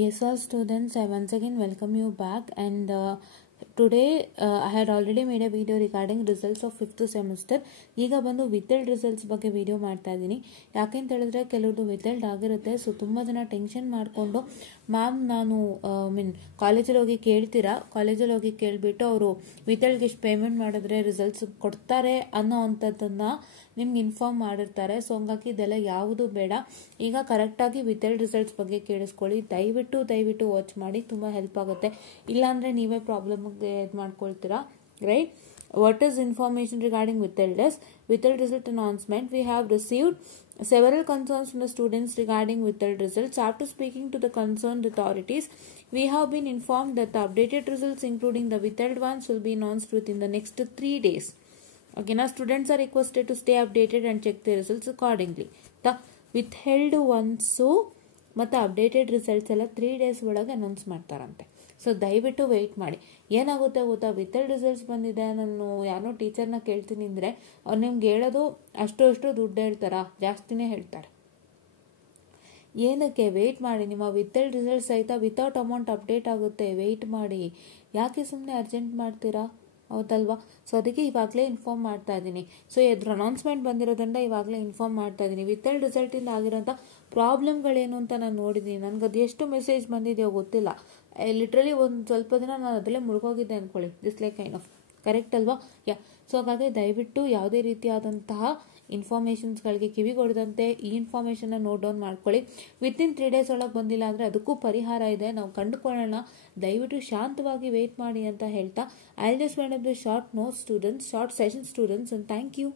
Yes, all students, I once again welcome you back. And today I had already made a video regarding results of 5th semester. ಈಗ ಬಂದು ವಿಥೆಲ್ಡ್ results ಬಗ್ಗೆ video ಮಾಡ್ತಾ ಇದ್ದೀನಿ. ಯಾಕೆಂತ ಹೇಳಿದ್ರೆ ಕೆಲವ್ರದ್ದು ವಿಥೆಲ್ಡ್ ಆಗಿರುತ್ತೆ. ಸೊ ತುಂಬ ಜನ ಟೆನ್ಷನ್ ಮಾಡಿಕೊಂಡು ಮ್ಯಾಮ್ ನಾನು ಕಾಲೇಜಲ್ಲಿ ಹೋಗಿ ಕೇಳ್ತೀರಾ, ಕಾಲೇಜಲ್ಲಿ ಹೋಗಿ ಕೇಳಿಬಿಟ್ಟು ಅವರು ವಿಥೆಲ್ಡ್ಗೆ ಇಷ್ಟು ಪೇಮೆಂಟ್ ಮಾಡಿದ್ರೆ ರಿಸಲ್ಟ್ಸ್ ಕೊಡ್ತಾರೆ ಅನ್ನೋ ಅಂಥದ್ದನ್ನು ನಿಮ್ಗೆ ಇನ್ಫಾರ್ಮ್ ಮಾಡಿರ್ತಾರೆ. ಸೊ ಹಂಗಾಗಿ ಇದೆಲ್ಲ ಯಾವುದು ಬೇಡ. ಈಗ ಕರೆಕ್ಟಾಗಿ ವಿಥೆಲ್ಡ್ ರಿಸಲ್ಟ್ಸ್ ಬಗ್ಗೆ ಕೇಳಿಸ್ಕೊಳ್ಳಿ. ದಯವಿಟ್ಟು ವಾಚ್ ಮಾಡಿ, ತುಂಬ ಹೆಲ್ಪ್ ಆಗುತ್ತೆ. ಇಲ್ಲಾಂದರೆ ನೀವೇ ಪ್ರಾಬ್ಲಮ್ಗೆ ಇದು ಮಾಡ್ಕೊಳ್ತೀರಾ, right? What is information regarding withheld is withheld result announcement. We have received several concerns from the students regarding withheld results. After speaking to the concerned authorities, we have been informed that the updated results including the withheld ones will be announced within the next 3 days. Okay, now students are requested to stay updated and check the results accordingly. The withheld ones ಮತ್ತು updated results ಎಲ್ಲ 3 days ಒಳಗೆ announce ಮಾಡ್ತಾರಂತೆ. So ದಯವಿಟ್ಟು weight ಮಾಡಿ. ಏನಾಗುತ್ತೆ ಗೊತ್ತಾ, ವಿಥೆಲ್ಡ್ results ಬಂದಿದೆ, ನಾನು ಯಾರೋ ಟೀಚರ್ನ ಕೇಳ್ತೀನಿ ಅಂದರೆ ಅವ್ರು ನಿಮ್ಗೆ ಹೇಳೋದು ಅಷ್ಟು ದುಡ್ಡು ಹೇಳ್ತಾರಾ, ಜಾಸ್ತಿನೇ ಹೇಳ್ತಾರೆ. ಏನಕ್ಕೆ ವೆಯ್ಟ್ ಮಾಡಿ, ನಿಮ್ಮ ವಿಥೆಲ್ಡ್ ರಿಸಲ್ಟ್ಸ್ ಸಹಿತ ವಿತೌಟ್ ಅಮೌಂಟ್ ಅಪ್ಡೇಟ್ ಆಗುತ್ತೆ, ವೆಯ್ಟ್ ಮಾಡಿ. ಯಾಕೆ ಸುಮ್ಮನೆ ಅರ್ಜೆಂಟ್ ಮಾಡ್ತೀರಾ, ಹೌದಲ್ವಾ? ಸೊ ಅದಕ್ಕೆ ಇವಾಗಲೇ ಇನ್ಫಾರ್ಮ್ ಮಾಡ್ತಾ ಇದ್ದೀನಿ. ಸೊ ಇದ್ರ ಅನೌನ್ಸ್ಮೆಂಟ್ ಬಂದಿರೋದ್ರಿಂದ ಇವಾಗಲೇ ಇನ್ಫಾರ್ಮ್ ಮಾಡ್ತಾ ಇದ್ದೀನಿ. ವಿಥೆಲ್ಡ್ ರಿಸಲ್ಟಿಂದ ಆಗಿರೋಂಥ ಪ್ರಾಬ್ಲಮ್ಗಳೇನು ಅಂತ ನಾನು ನೋಡಿದ್ದೀನಿ. ನನಗೆ ಅದು ಎಷ್ಟು ಮೆಸೇಜ್ ಬಂದಿದೆಯೋ ಗೊತ್ತಿಲ್ಲ. ಲಿಟ್ರಲಿ ಒಂದು ಸ್ವಲ್ಪ ದಿನ ನಾನು ಅದರಲ್ಲೇ ಮುಳುಗೋಗಿದ್ದೆ ಅಂದ್ಕೊಳ್ಳಿ. This like kind of correct ಅಲ್ವಾ? ಸೊ ಹಾಗಾಗಿ ದಯವಿಟ್ಟು ಯಾವುದೇ ರೀತಿಯಾದಂತಹ ಇನ್ಫಾರ್ಮೇಷನ್ಸ್ಗಳಿಗೆ ಕಿವಿಗೊಡದಂತೆ ಈ ಇನ್ಫಾರ್ಮೇಷನ್ನ ನೋಟ್ ಡೌನ್ ಮಾಡ್ಕೊಳ್ಳಿ. ವಿತಿನ್ 3 days ಒಳಗೆ ಬಂದಿಲ್ಲ ಅಂದರೆ ಅದಕ್ಕೂ ಪರಿಹಾರ ಇದೆ, ನಾವು ಕಂಡುಕೊಳ್ಳೋಣ. ದಯವಿಟ್ಟು ಶಾಂತವಾಗಿ ವೆಯ್ಟ್ ಮಾಡಿ ಅಂತ ಹೇಳ್ತಾ, I will just wind up the short note students, short session students, and thank you.